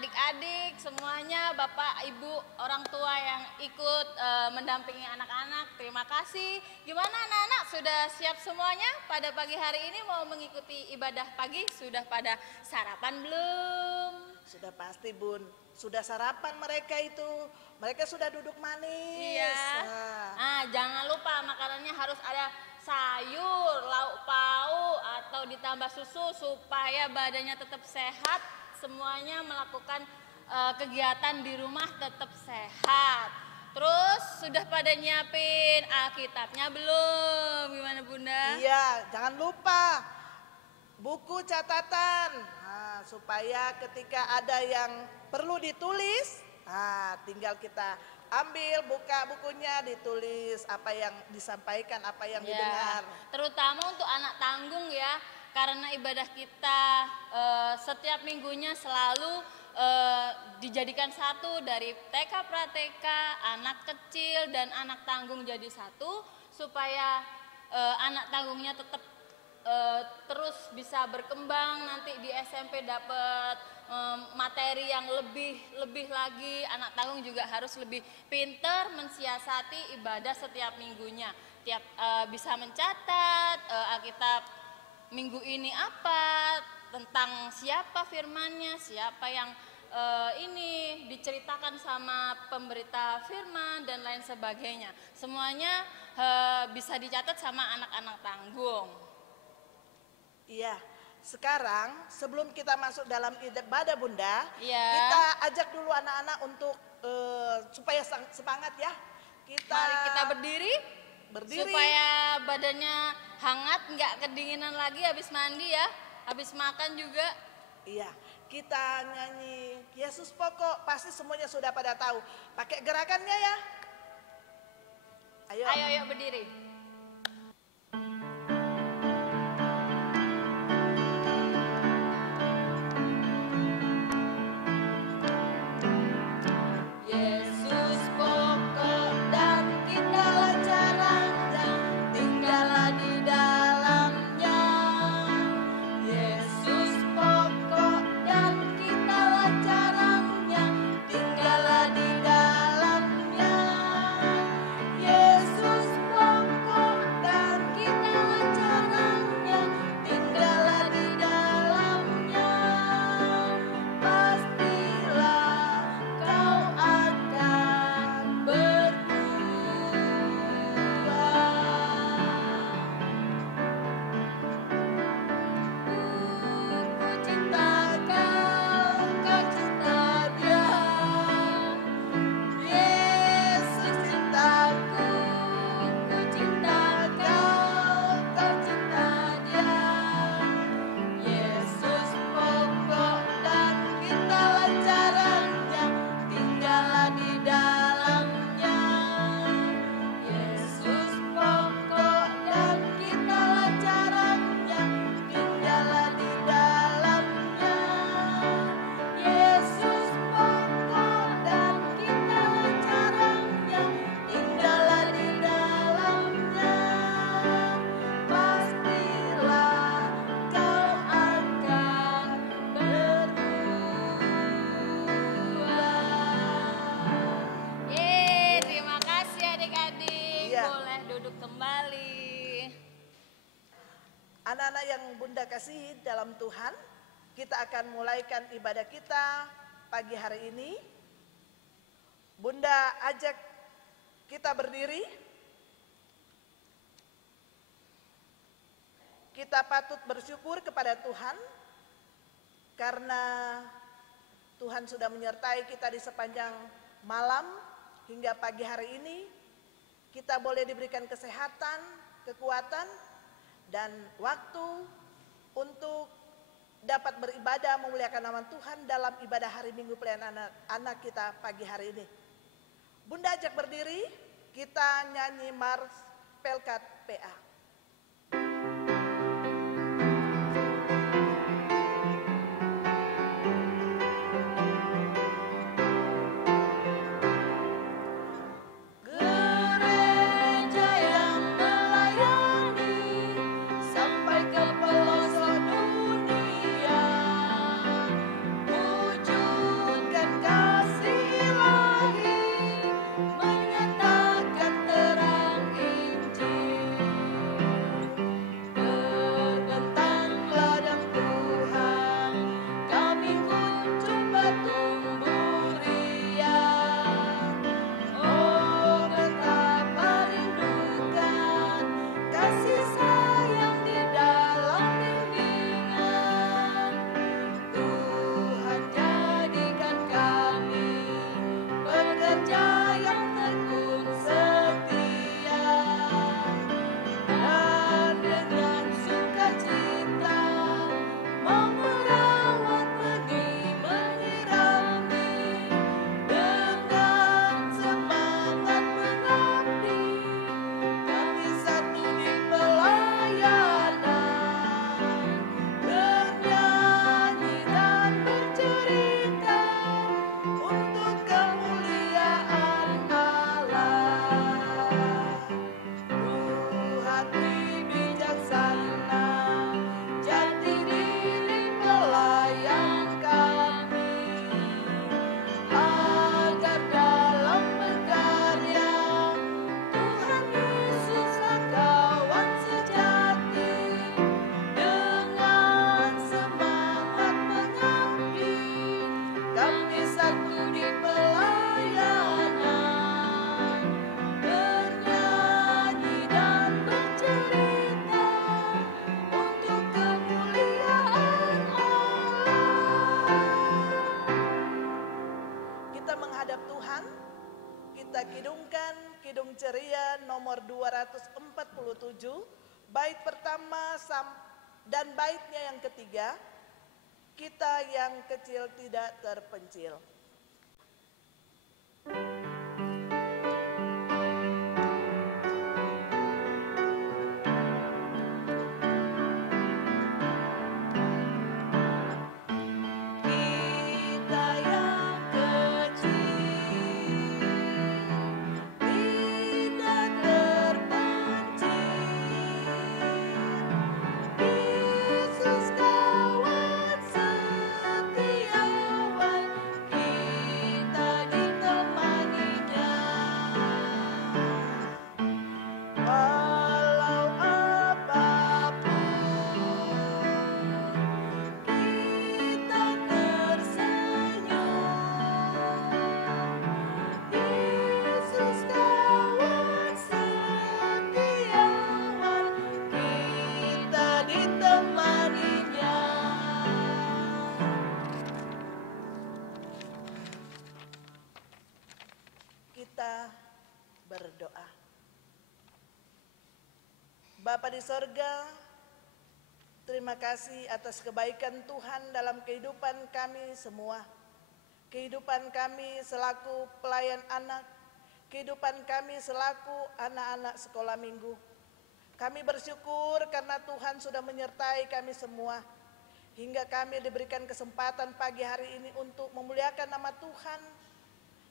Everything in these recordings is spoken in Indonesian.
adik-adik semuanya, Bapak, Ibu, orang tua yang ikut mendampingi anak-anak. Terima kasih. Gimana anak-anak, sudah siap semuanya pada pagi hari ini mau mengikuti ibadah pagi? Sudah pada sarapan belum? Sudah pasti Bun, sudah sarapan mereka itu. Mereka sudah duduk manis. Iya. Jangan lupa makanannya harus ada sayur, lauk pauk atau ditambah susu supaya badannya tetap sehat. Semuanya melakukan kegiatan di rumah tetap sehat. Terus sudah pada nyiapin Alkitabnya belum? Gimana Bunda? Iya, jangan lupa buku catatan. Supaya ketika ada yang perlu ditulis, tinggal kita ambil, buka bukunya, ditulis apa yang disampaikan, apa yang didengar. Terutama untuk anak tanggung ya, karena ibadah kita setiap minggunya selalu dijadikan satu dari TK Prateka, anak kecil dan anak tanggung jadi satu, supaya anak tanggungnya tetap terus bisa berkembang, nanti di SMP dapat materi yang lebih lagi. Anak tanggung juga harus lebih pinter mensiasati ibadah setiap minggunya, bisa mencatat Alkitab minggu ini apa, tentang siapa firmannya, siapa yang ini diceritakan sama pemberita firman dan lain sebagainya. Semuanya bisa dicatat sama anak-anak tanggung. Iya, sekarang sebelum kita masuk dalam ibadah Bunda, Iya. kita ajak dulu anak-anak untuk supaya semangat ya. Mari kita berdiri supaya badannya hangat, nggak kedinginan lagi habis mandi ya, habis makan juga. Iya, kita nyanyi Yesus Pokok, pasti semuanya sudah pada tahu. Pakai gerakannya ya. Ayo berdiri. Anak-anak yang Bunda kasih dalam Tuhan, kita akan mulaikan ibadah kita pagi hari ini. Bunda ajak kita berdiri. Kita patut bersyukur kepada Tuhan karena Tuhan sudah menyertai kita di sepanjang malam hingga pagi hari ini. Kita boleh diberikan kesehatan, kekuatan, dan waktu untuk dapat beribadah memuliakan nama Tuhan dalam ibadah hari Minggu pelayanan anak kita pagi hari ini. Bunda ajak berdiri, kita nyanyi Mars Pelkat PA. Puji nomor 247, bait pertama dan baitnya yang ketiga, kita yang kecil tidak terpencil. Kita berdoa. Bapa di sorga, terima kasih atas kebaikan Tuhan dalam kehidupan kami semua. Kehidupan kami selaku pelayan anak, kehidupan kami selaku anak-anak sekolah minggu. Kami bersyukur karena Tuhan sudah menyertai kami semua. Hingga kami diberikan kesempatan pagi hari ini untuk memuliakan nama Tuhan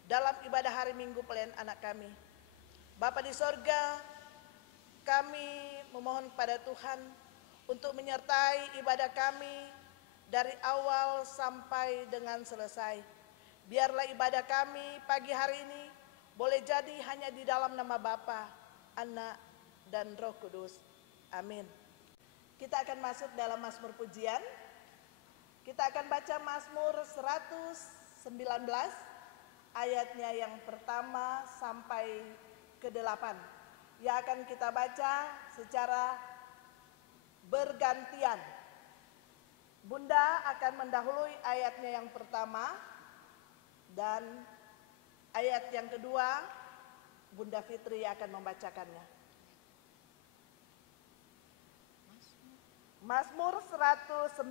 dalam ibadah hari Minggu pelayan anak kami. Bapa di sorga, kami memohon kepada Tuhan untuk menyertai ibadah kami dari awal sampai dengan selesai. Biarlah ibadah kami pagi hari ini boleh jadi hanya di dalam nama Bapa, Anak, dan Roh Kudus. Amin. Kita akan masuk dalam Mazmur pujian. Kita akan baca Mazmur 119. Ayatnya yang pertama sampai ke-8 yang akan kita baca secara bergantian. Bunda akan mendahului ayatnya yang pertama dan ayat yang kedua Bunda Fitri akan membacakannya. Mazmur 119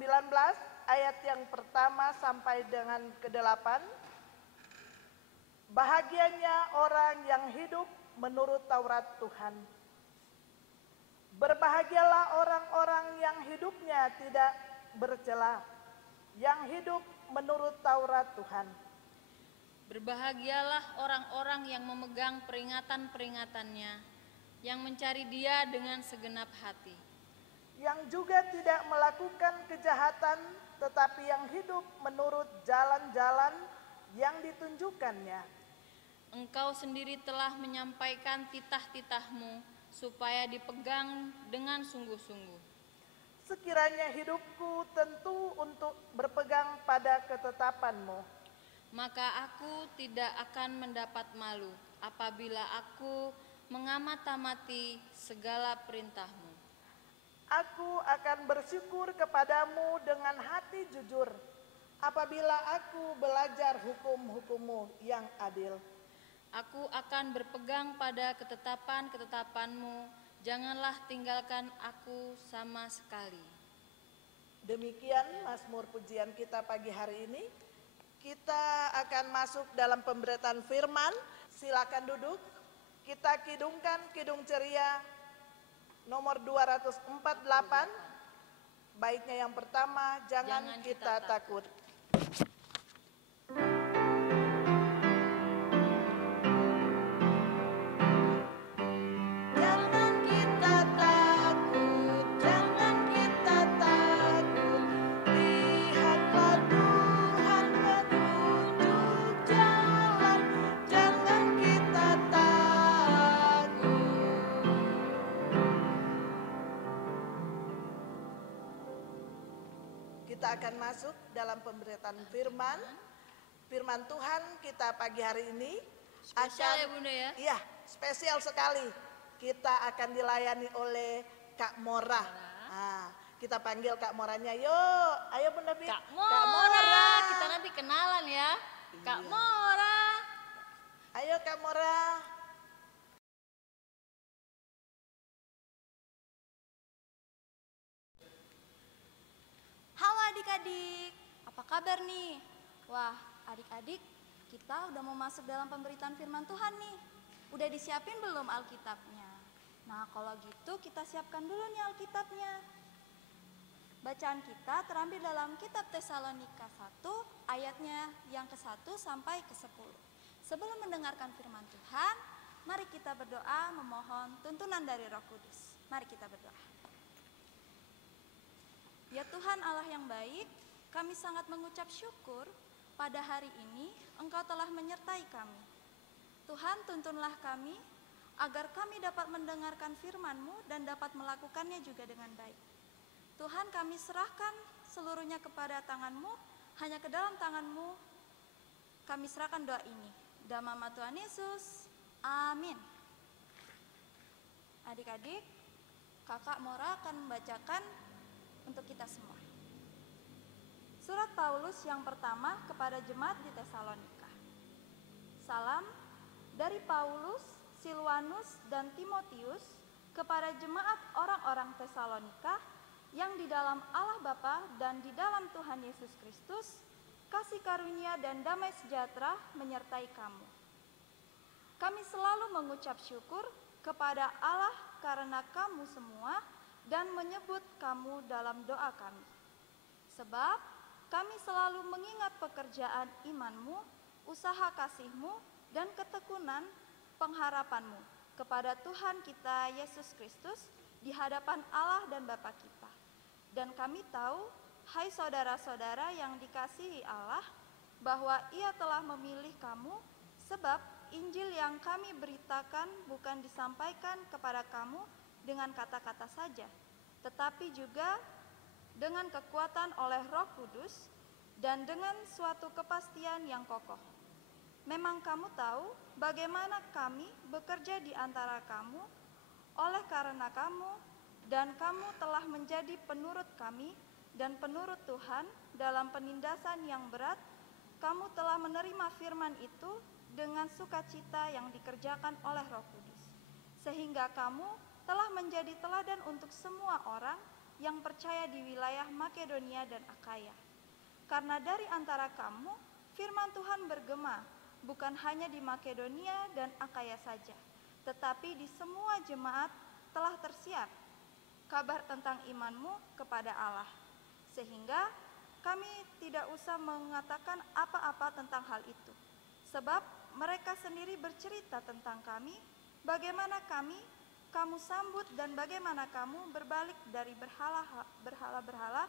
ayat yang pertama sampai dengan ke-8. Bahagianya orang yang hidup menurut Taurat Tuhan. Berbahagialah orang-orang yang hidupnya tidak bercela, yang hidup menurut Taurat Tuhan. Berbahagialah orang-orang yang memegang peringatan-peringatannya, yang mencari Dia dengan segenap hati. Yang juga tidak melakukan kejahatan, tetapi yang hidup menurut jalan-jalan yang ditunjukkannya. Engkau sendiri telah menyampaikan titah-titah-Mu supaya dipegang dengan sungguh-sungguh. Sekiranya hidupku tentu untuk berpegang pada ketetapan-Mu, maka aku tidak akan mendapat malu apabila aku mengamati segala perintah-Mu. Aku akan bersyukur kepadamu dengan hati jujur apabila aku belajar hukum-hukum-Mu yang adil. Aku akan berpegang pada ketetapan-ketetapan-Mu, janganlah tinggalkan aku sama sekali. Demikian Mazmur pujian kita pagi hari ini. Kita akan masuk dalam pemberitaan firman. Silakan duduk. Kita kidungkan kidung ceria nomor 248. Baitnya yang pertama, jangan kita takut. Kita akan masuk dalam pemberitaan firman. Firman Tuhan kita pagi hari ini Spesial ya Bunda ya? Iya, spesial sekali. Kita akan dilayani oleh Kak Mora. Nah, kita panggil Kak Moranya. Yuk, ayo Bunda Fit. Kak Mora. Kita nanti kenalan ya. Iya. Kak Mora. Ayo Kak Mora. adik-adik, apa kabar nih? Wah, adik-adik, kita udah mau masuk dalam pemberitaan firman Tuhan nih. Udah disiapin belum Alkitabnya? Nah, kalau gitu kita siapkan dulu nih Alkitabnya. Bacaan kita terambil dalam kitab Tesalonika 1 ayatnya yang ke-1 sampai ke-10. Sebelum mendengarkan firman Tuhan, mari kita berdoa memohon tuntunan dari Roh Kudus. Mari kita berdoa. Ya Tuhan Allah yang baik, kami sangat mengucap syukur pada hari ini Engkau telah menyertai kami. Tuhan, tuntunlah kami agar kami dapat mendengarkan firman-Mu dan dapat melakukannya juga dengan baik. Tuhan, kami serahkan seluruhnya kepada tangan-Mu, hanya ke dalam tangan-Mu kami serahkan doa ini. Dalam nama Tuhan Yesus, amin. Adik-adik, Kakak Mora akan membacakan untuk kita semua. Surat Paulus yang pertama kepada jemaat di Tesalonika. Salam dari Paulus, Silwanus, dan Timotius kepada jemaat orang-orang Tesalonika yang di dalam Allah Bapa dan di dalam Tuhan Yesus Kristus, kasih karunia dan damai sejahtera menyertai kamu. Kami selalu mengucap syukur kepada Allah karena kamu semua dan menyebut kamu dalam doa kami. Sebab kami selalu mengingat pekerjaan imanmu, usaha kasihmu, dan ketekunan pengharapanmu kepada Tuhan kita Yesus Kristus di hadapan Allah dan Bapa kita. Dan kami tahu, hai saudara-saudara yang dikasihi Allah, bahwa Ia telah memilih kamu, sebab Injil yang kami beritakan bukan disampaikan kepada kamu dengan kata-kata saja, tetapi juga dengan kekuatan oleh Roh Kudus dan dengan suatu kepastian yang kokoh. Memang kamu tahu bagaimana kami bekerja di antara kamu oleh karena kamu, dan kamu telah menjadi penurut kami dan penurut Tuhan dalam penindasan yang berat. Kamu telah menerima firman itu dengan sukacita yang dikerjakan oleh Roh Kudus, sehingga kamu telah menjadi teladan untuk semua orang yang percaya di wilayah Makedonia dan Akaya. Karena dari antara kamu, firman Tuhan bergema, bukan hanya di Makedonia dan Akaya saja, tetapi di semua jemaat telah tersiar kabar tentang imanmu kepada Allah. Sehingga kami tidak usah mengatakan apa-apa tentang hal itu. Sebab mereka sendiri bercerita tentang kami, bagaimana kamu sambut dan bagaimana kamu berbalik dari berhala-berhala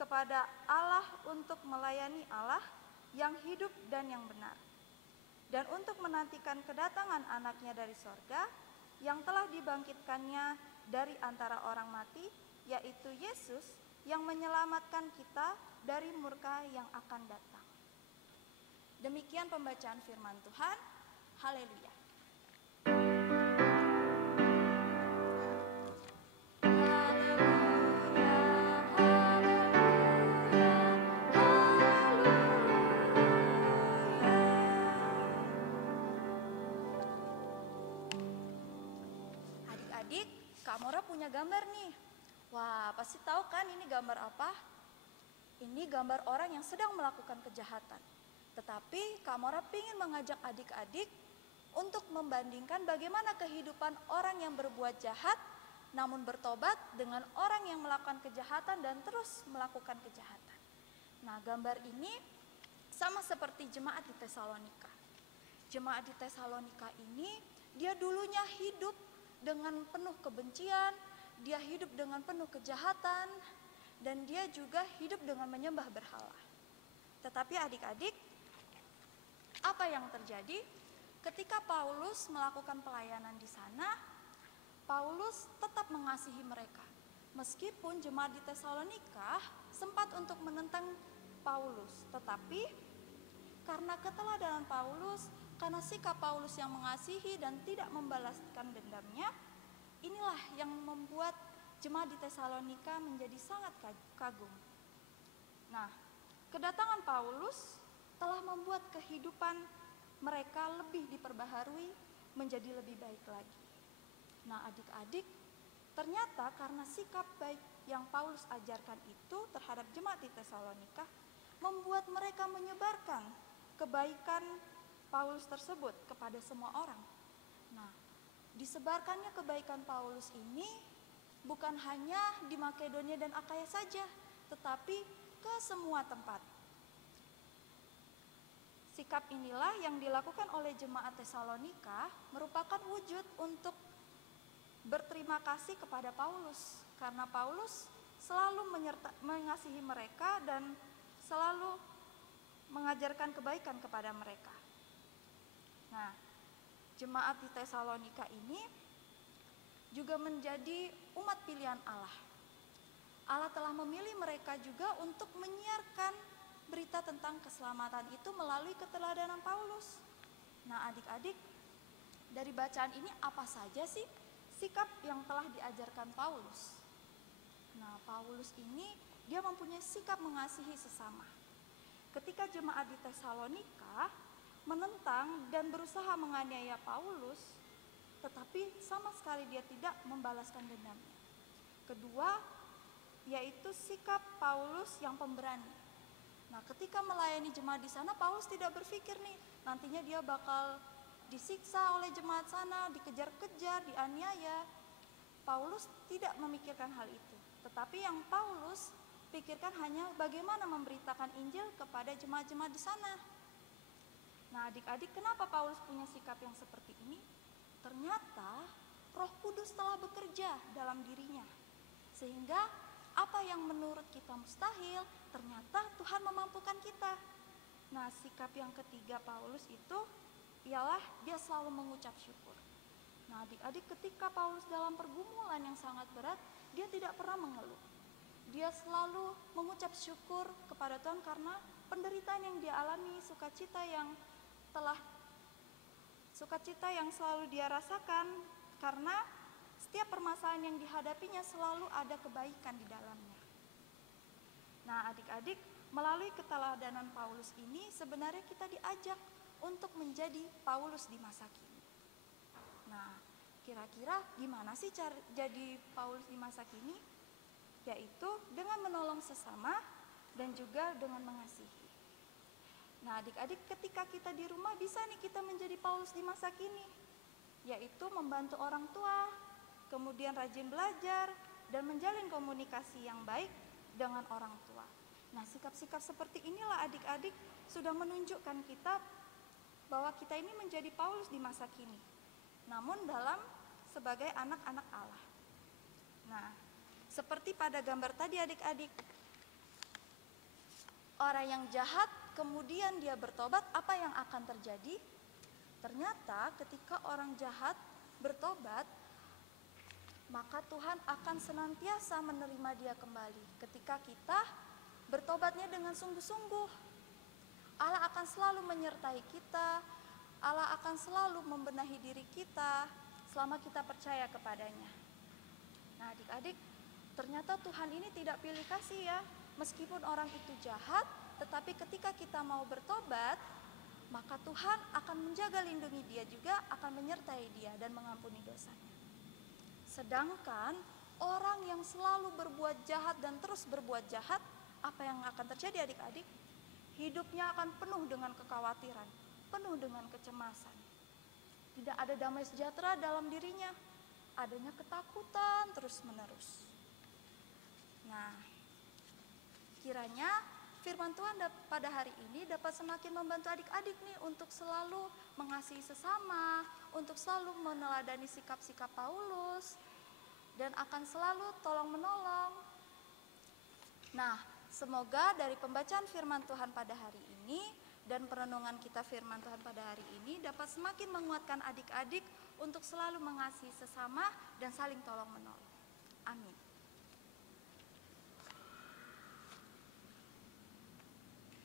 kepada Allah untuk melayani Allah yang hidup dan yang benar, dan untuk menantikan kedatangan anaknya dari sorga yang telah dibangkitkannya dari antara orang mati, yaitu Yesus yang menyelamatkan kita dari murka yang akan datang. Demikian pembacaan firman Tuhan. Haleluya. Adik-adik, Kak Mora punya gambar nih. Wah, pasti tahu kan ini gambar apa? Ini gambar orang yang sedang melakukan kejahatan. Tetapi Kak Mora ingin mengajak adik-adik untuk membandingkan bagaimana kehidupan orang yang berbuat jahat namun bertobat dengan orang yang melakukan kejahatan dan terus melakukan kejahatan. Nah, gambar ini sama seperti jemaat di Tesalonika. Jemaat di Tesalonika ini dia dulunya hidup dengan penuh kebencian, dia hidup dengan penuh kejahatan, dan dia juga hidup dengan menyembah berhala. Tetapi adik-adik, apa yang terjadi ketika Paulus melakukan pelayanan di sana? Paulus tetap mengasihi mereka. Meskipun jemaat di Tesalonika sempat untuk menentang Paulus, tetapi karena keteladanan Paulus, karena sikap Paulus yang mengasihi dan tidak membalaskan dendamnya, inilah yang membuat jemaat di Tesalonika menjadi sangat kagum. Nah, kedatangan Paulus telah membuat kehidupan mereka lebih diperbaharui menjadi lebih baik lagi. Nah, adik-adik, Ternyata karena sikap baik yang Paulus ajarkan itu terhadap jemaat di Tesalonika membuat mereka menyebarkan kebaikan Paulus tersebut kepada semua orang. Nah, disebarkannya kebaikan Paulus ini bukan hanya di Makedonia dan Akaya saja, tetapi ke semua tempat. Sikap inilah yang dilakukan oleh jemaat Tesalonika merupakan wujud untuk berterima kasih kepada Paulus, karena Paulus selalu mengasihi mereka dan selalu mengajarkan kebaikan kepada mereka. Nah, jemaat di Tesalonika ini juga menjadi umat pilihan Allah. Allah telah memilih mereka juga untuk menyiarkan berita tentang keselamatan itu melalui keteladanan Paulus. Nah, adik-adik, dari bacaan ini apa saja sih sikap yang telah diajarkan Paulus? Nah, Paulus ini dia mempunyai sikap mengasihi sesama. Ketika jemaat di Tesalonika menentang dan berusaha menganiaya Paulus, tetapi sama sekali dia tidak membalaskan dendamnya. Kedua, yaitu sikap Paulus yang pemberani. Nah, ketika melayani jemaat di sana, Paulus tidak berpikir nih, nantinya dia bakal disiksa oleh jemaat sana, dikejar-kejar, dianiaya. Paulus tidak memikirkan hal itu. Tetapi yang Paulus pikirkan hanya bagaimana memberitakan Injil kepada jemaat-jemaat di sana. Nah, adik-adik, kenapa Paulus punya sikap yang seperti ini? Ternyata Roh Kudus telah bekerja dalam dirinya. Sehingga apa yang menurut kita mustahil, ternyata Tuhan memampukan kita. Nah, sikap yang ketiga Paulus itu ialah dia selalu mengucap syukur. Nah, adik-adik, ketika Paulus dalam pergumulan yang sangat berat, dia tidak pernah mengeluh. Dia selalu mengucap syukur kepada Tuhan karena penderitaan yang dia alami, sukacita yang selalu dia rasakan, karena setiap permasalahan yang dihadapinya selalu ada kebaikan di dalamnya. Nah, adik-adik, melalui keteladanan Paulus ini sebenarnya kita diajak untuk menjadi Paulus di masa kini. Nah, kira-kira gimana sih cara jadi Paulus di masa kini? Yaitu dengan menolong sesama dan juga dengan mengasihi. Nah, adik-adik, ketika kita di rumah bisa nih kita menjadi Paulus di masa kini, yaitu membantu orang tua, kemudian rajin belajar dan menjalin komunikasi yang baik dengan orang tua. Nah, sikap-sikap seperti inilah adik-adik sudah menunjukkan kita bahwa kita ini menjadi Paulus di masa kini, namun sebagai anak-anak Allah. Nah, seperti pada gambar tadi adik-adik, orang yang jahat kemudian dia bertobat, apa yang akan terjadi? Ternyata ketika orang jahat bertobat, maka Tuhan akan senantiasa menerima dia kembali. Ketika kita bertobatnya dengan sungguh-sungguh, Allah akan selalu menyertai kita, Allah akan selalu membenahi diri kita selama kita percaya kepadanya. Nah, adik-adik, ternyata Tuhan ini tidak pilih kasih ya. Meskipun orang itu jahat, tetapi ketika kita mau bertobat, maka Tuhan akan menjaga lindungi dia juga, akan menyertai dia dan mengampuni dosanya. Sedangkan orang yang selalu berbuat jahat dan terus berbuat jahat, apa yang akan terjadi adik-adik? Hidupnya akan penuh dengan kekhawatiran, penuh dengan kecemasan. Tidak ada damai sejahtera dalam dirinya, adanya ketakutan terus-menerus. Nah, kiranya firman Tuhan pada hari ini dapat semakin membantu adik-adik nih untuk selalu mengasihi sesama, untuk selalu meneladani sikap-sikap Paulus, dan akan selalu tolong-menolong. Nah, semoga dari pembacaan firman Tuhan pada hari ini dan perenungan kita firman Tuhan pada hari ini dapat semakin menguatkan adik-adik untuk selalu mengasihi sesama dan saling tolong-menolong. Amin.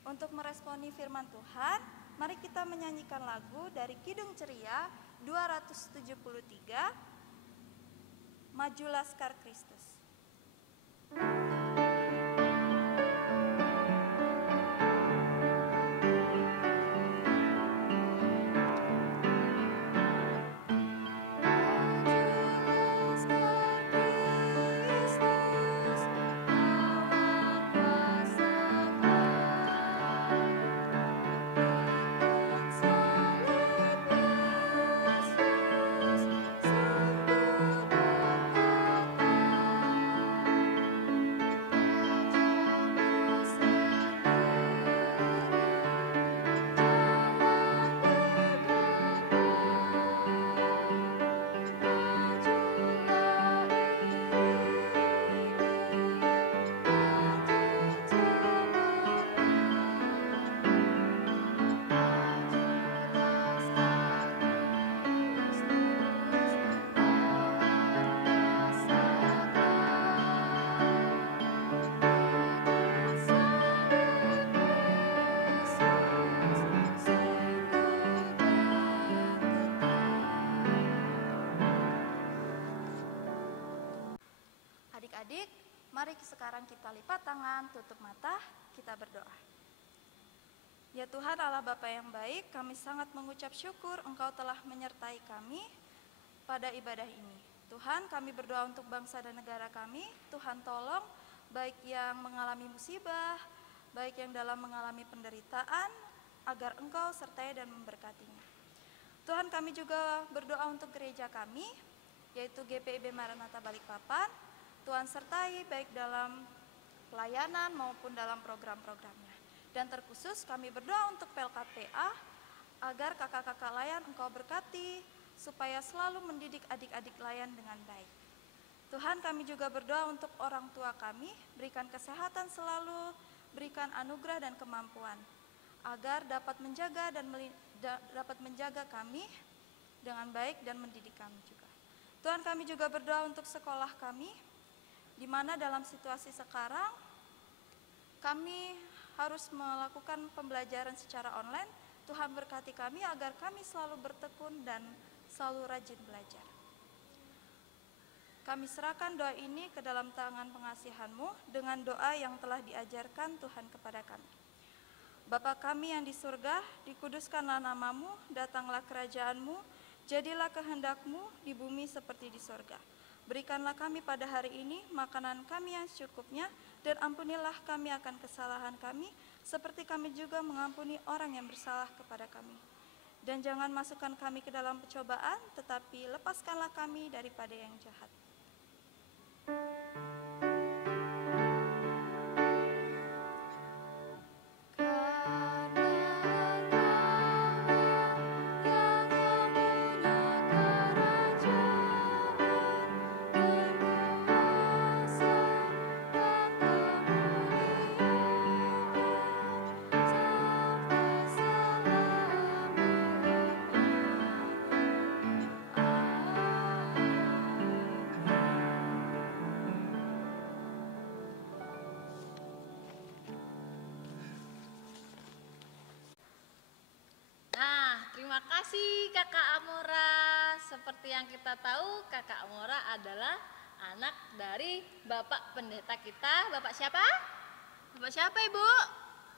Untuk meresponi firman Tuhan, mari kita menyanyikan lagu dari Kidung Ceria 273, Maju Laskar Kristus. Adik-adik, mari sekarang kita lipat tangan, tutup mata, kita berdoa. Ya Tuhan Allah Bapa yang baik, kami sangat mengucap syukur Engkau telah menyertai kami pada ibadah ini. Tuhan, kami berdoa untuk bangsa dan negara kami. Tuhan tolong, baik yang mengalami musibah, baik yang dalam mengalami penderitaan, agar Engkau sertai dan memberkatinya. Tuhan, kami juga berdoa untuk gereja kami, yaitu GPIB Maranatha Balikpapan. Tuhan sertai baik dalam pelayanan maupun dalam program-programnya. Dan terkhusus kami berdoa untuk PLKPA, agar kakak-kakak layan Engkau berkati, supaya selalu mendidik adik-adik layan dengan baik. Tuhan, kami juga berdoa untuk orang tua kami, berikan kesehatan selalu, berikan anugerah dan kemampuan, agar dapat menjaga kami dengan baik dan mendidik kami juga. Tuhan, kami juga berdoa untuk sekolah kami, di mana dalam situasi sekarang kami harus melakukan pembelajaran secara online. Tuhan berkati kami agar kami selalu bertekun dan selalu rajin belajar. Kami serahkan doa ini ke dalam tangan pengasihan-Mu dengan doa yang telah diajarkan Tuhan kepada kami. Bapa kami yang di surga, dikuduskanlah nama-Mu, datanglah kerajaan-Mu, jadilah kehendak-Mu di bumi seperti di surga. Berikanlah kami pada hari ini makanan kami yang secukupnya, dan ampunilah kami akan kesalahan kami, seperti kami juga mengampuni orang yang bersalah kepada kami. Dan jangan masukkan kami ke dalam pencobaan, tetapi lepaskanlah kami daripada yang jahat. Terima kasih Kakak Amora. Seperti yang kita tahu, Kakak Amora adalah anak dari Bapak Pendeta kita. Bapak siapa? Bapak siapa, Ibu?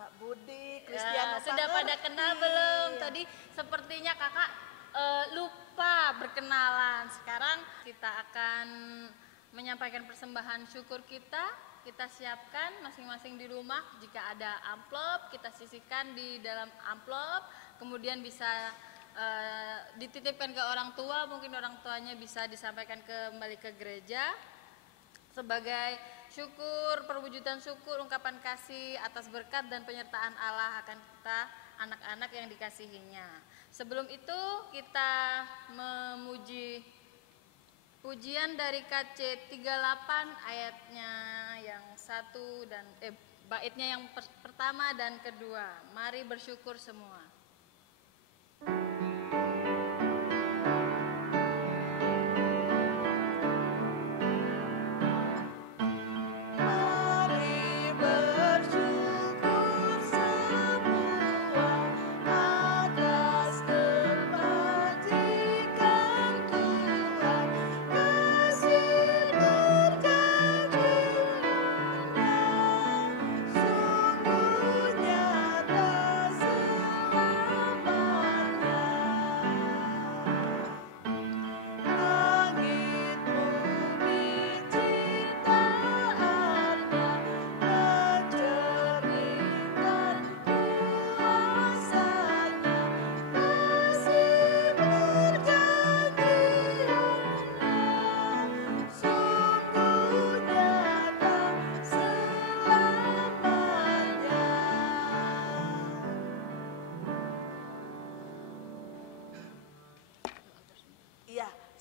Pak Budi, Kristiano. Sudah pada kenal belum? Tadi sepertinya Kakak lupa berkenalan. Sekarang kita akan menyampaikan persembahan syukur kita. Kita siapkan masing-masing di rumah. Jika ada amplop, kita sisihkan di dalam amplop. Kemudian bisa dititipkan ke orang tua, mungkin orang tuanya bisa disampaikan kembali ke gereja sebagai syukur, perwujudan syukur, ungkapan kasih atas berkat dan penyertaan Allah akan kita anak-anak yang dikasihinya. Sebelum itu kita memuji pujian dari KC 38 ayatnya yang 1 dan baitnya yang pertama dan kedua. Mari bersyukur semua.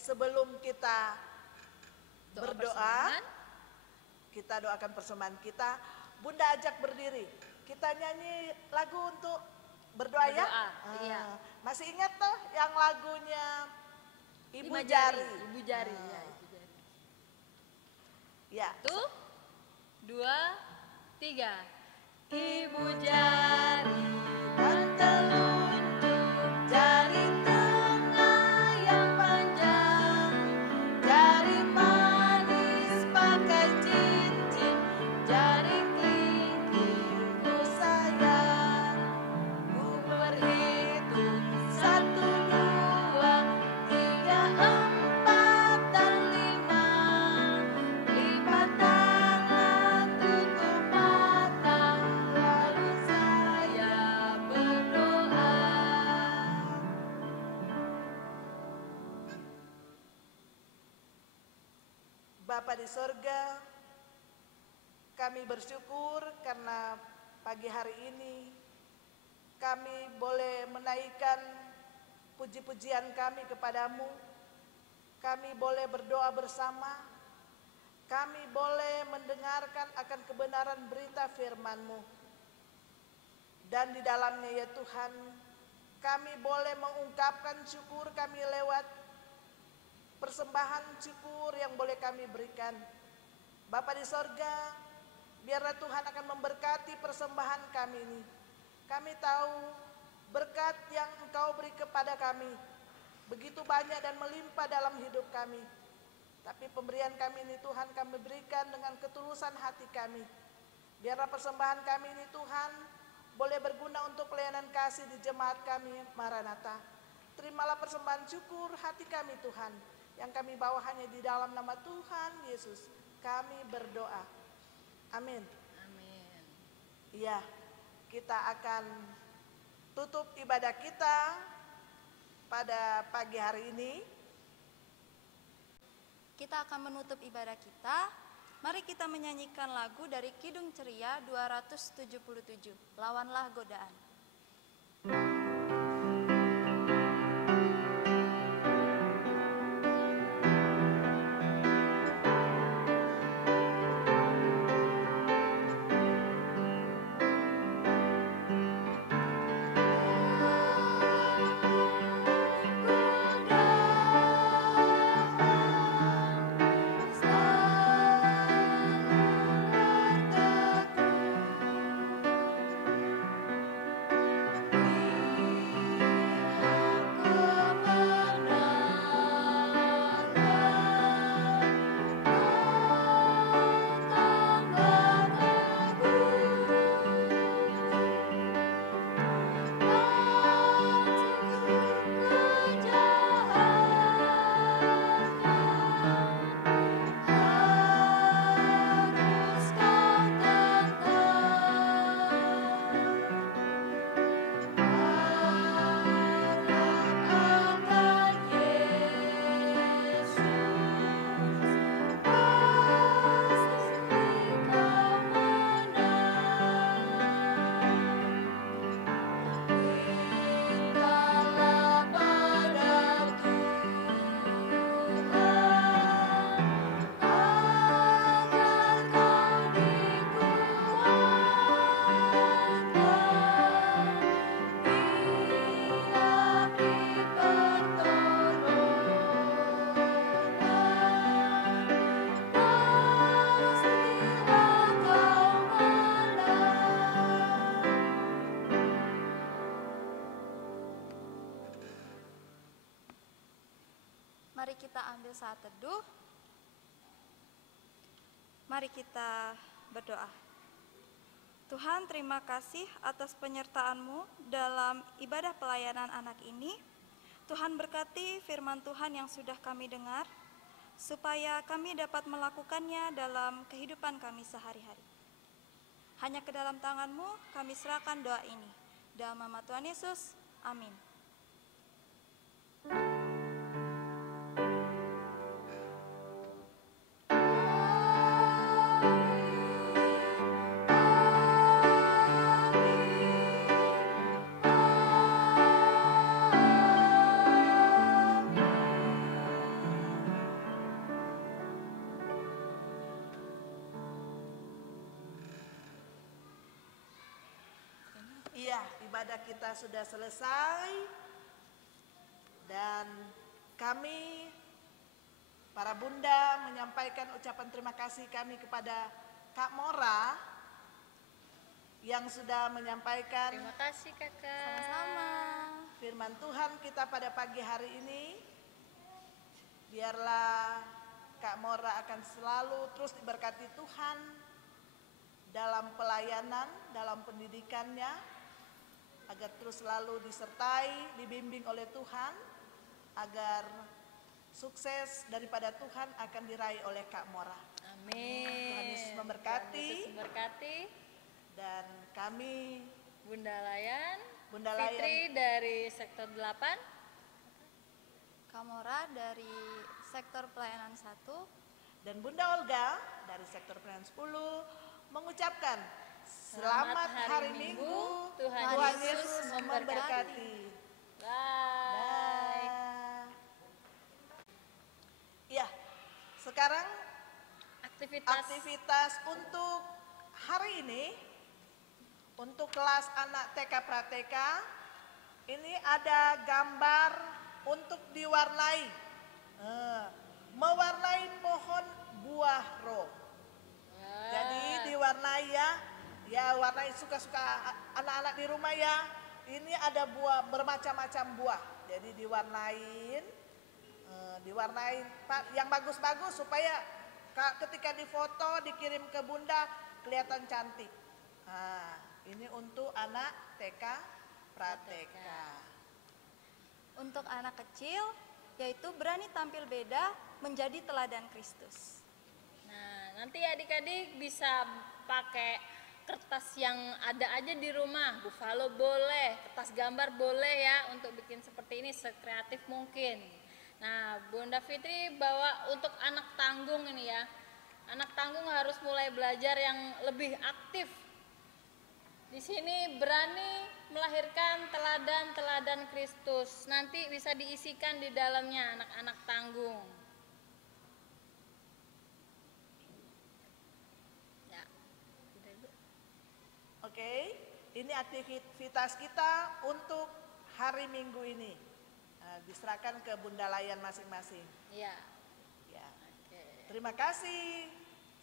Sebelum kita berdoa, kita doakan persembahan kita. Bunda ajak berdiri. Kita nyanyi lagu untuk berdoa ya. Iya. Masih ingat tuh yang lagunya Ibu Jari. Jari. Ibu Jari. Ya, Ibu Jari. Ya. 1, 2, 3. Ibu Jari Dan telunjuk jari tengah yang panjang, jari manis pakai Bapa di sorga, kami bersyukur karena pagi hari ini kami boleh menaikkan puji-pujian kami kepadamu. Kami boleh berdoa bersama. Kami boleh mendengarkan akan kebenaran berita firman-Mu. Dan di dalamnya ya Tuhan, kami boleh mengungkapkan syukur kami lewat persembahan syukur yang boleh kami berikan. Bapa di sorga, biarlah Tuhan akan memberkati persembahan kami ini. Kami tahu berkat yang Engkau beri kepada kami begitu banyak dan melimpah dalam hidup kami. Tapi pemberian kami ini Tuhan kami berikan dengan ketulusan hati kami. Biarlah persembahan kami ini Tuhan boleh berguna untuk pelayanan kasih di jemaat kami Maranatha. Terimalah persembahan syukur hati kami Tuhan, yang kami bawa hanya di dalam nama Tuhan Yesus. Kami berdoa. Amin. Amin. Iya, kita akan tutup ibadah kita pada pagi hari ini. Kita akan menutup ibadah kita. Mari kita menyanyikan lagu dari Kidung Ceria 277, Lawanlah Godaan. Mari kita ambil saat teduh. Mari kita berdoa. Tuhan, terima kasih atas penyertaan-Mu dalam ibadah pelayanan anak ini. Tuhan berkati firman Tuhan yang sudah kami dengar, supaya kami dapat melakukannya dalam kehidupan kami sehari-hari. Hanya ke dalam tangan-Mu kami serahkan doa ini. Dalam nama Tuhan Yesus, amin. Iya, ibadah kita sudah selesai dan kami para bunda menyampaikan ucapan terima kasih kami kepada Kak Mora yang sudah menyampaikan Terima kasih kakak. Sama-sama. firman Tuhan kita pada pagi hari ini. Biarlah Kak Mora akan selalu terus diberkati Tuhan dalam pelayanan, dalam pendidikannya, agar terus selalu disertai, dibimbing oleh Tuhan, agar sukses daripada Tuhan akan diraih oleh Kak Mora. Amin. Tuhan Yesus memberkati. Tuhan Yesus memberkati. Dan kami Bunda Layan, Bunda Fitri Layan dari sektor 8. Kamora dari sektor pelayanan 1, Dan Bunda Olga dari sektor pelayanan 10 mengucapkan selamat hari Minggu, Tuhan Yesus memberkati. Bye. Ya, sekarang Aktivitas aktivitas untuk hari ini, untuk kelas anak TK Prateka, ini ada gambar untuk diwarnai, mewarnai pohon buah roh. Jadi diwarnai ya warnai suka-suka anak-anak di rumah ya. Ini ada buah, bermacam-macam buah. Jadi diwarnain yang bagus-bagus supaya ketika difoto dikirim ke Bunda kelihatan cantik. Nah, ini untuk anak TK Prateka. Untuk anak kecil, yaitu berani tampil beda menjadi teladan Kristus. Nah, nanti adik-adik bisa pakai kertas yang ada aja di rumah. Buffalo boleh, kertas gambar boleh ya untuk bikin seperti ini sekreatif mungkin. Nah, Bunda Fitri bawa untuk anak tanggung ini ya. Anak tanggung harus mulai belajar yang lebih aktif. Di sini berani melahirkan teladan-teladan Kristus. Nanti bisa diisikan di dalamnya anak-anak tanggung. Ya. Oke, ini aktivitas kita untuk hari Minggu ini. Diserahkan ke Bunda Layan masing-masing. Iya. Ya. Oke. Terima kasih.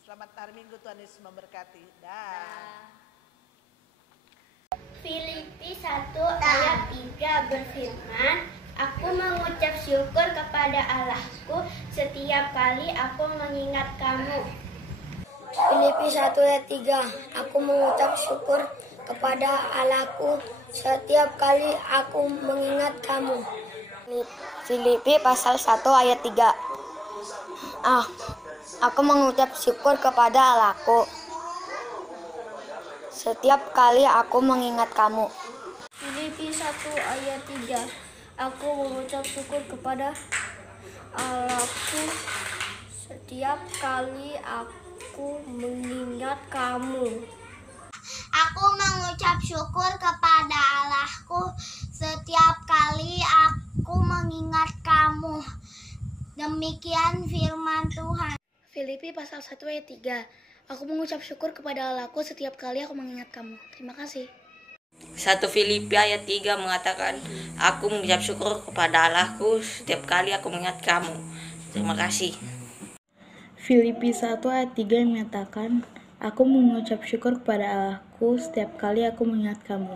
Selamat hari Minggu, Tuhan Yesus memberkati. Dah. Filipi 1 ayat 3 berfirman, aku mengucap syukur kepada Allahku setiap kali aku mengingat kamu. Filipi 1 ayat 3, aku mengucap syukur kepada Allahku setiap kali aku mengingat kamu. Filipi pasal 1 ayat 3. Aku mengucap syukur kepada Allahku setiap kali aku mengingat kamu. Filipi 1 ayat 3, aku mengucap syukur kepada Allahku setiap kali aku mengingat kamu. Aku mengucap syukur kepada Allahku setiap kali aku mengingat kamu. Demikian firman Tuhan. Filipi pasal 1 ayat 3, aku mengucap syukur kepada Allahku setiap kali aku mengingat kamu. Terima kasih. 1 Filipi ayat 3 mengatakan, aku mengucap syukur kepada Allahku setiap kali aku mengingat kamu. Terima kasih. Filipi 1 ayat 3 mengatakan, aku mengucap syukur kepada Allahku setiap kali aku mengingat kamu.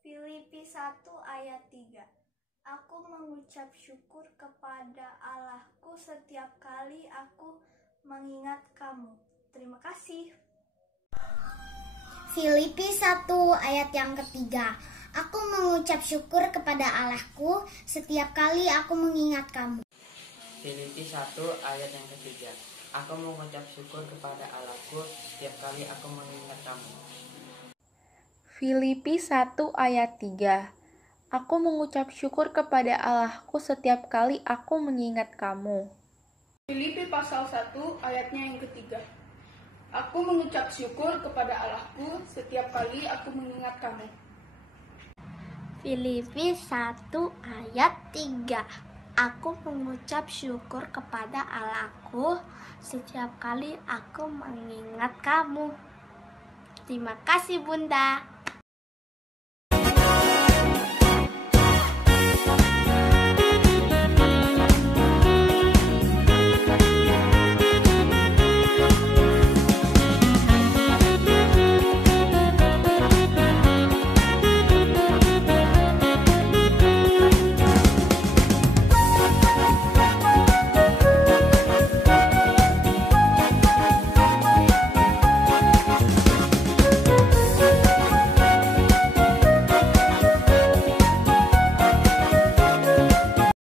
Filipi 1 ayat 3, aku mengucap syukur kepada Allahku setiap kali aku mengingat kamu. Terima kasih. Filipi 1 ayat yang ketiga, aku mengucap syukur kepada Allahku setiap kali aku mengingat kamu. Filipi 1 ayat yang ketiga, aku mengucap syukur kepada Allahku setiap kali aku mengingat kamu. Filipi 1 ayat 3, aku mengucap syukur kepada Allahku setiap kali aku mengingat kamu. Filipi pasal 1 ayatnya yang ketiga, aku mengucap syukur kepada Allahku setiap kali aku mengingat kamu. Filipi 1 ayat 3, aku mengucap syukur kepada Allahku setiap kali aku mengingat kamu. Terima kasih Bunda.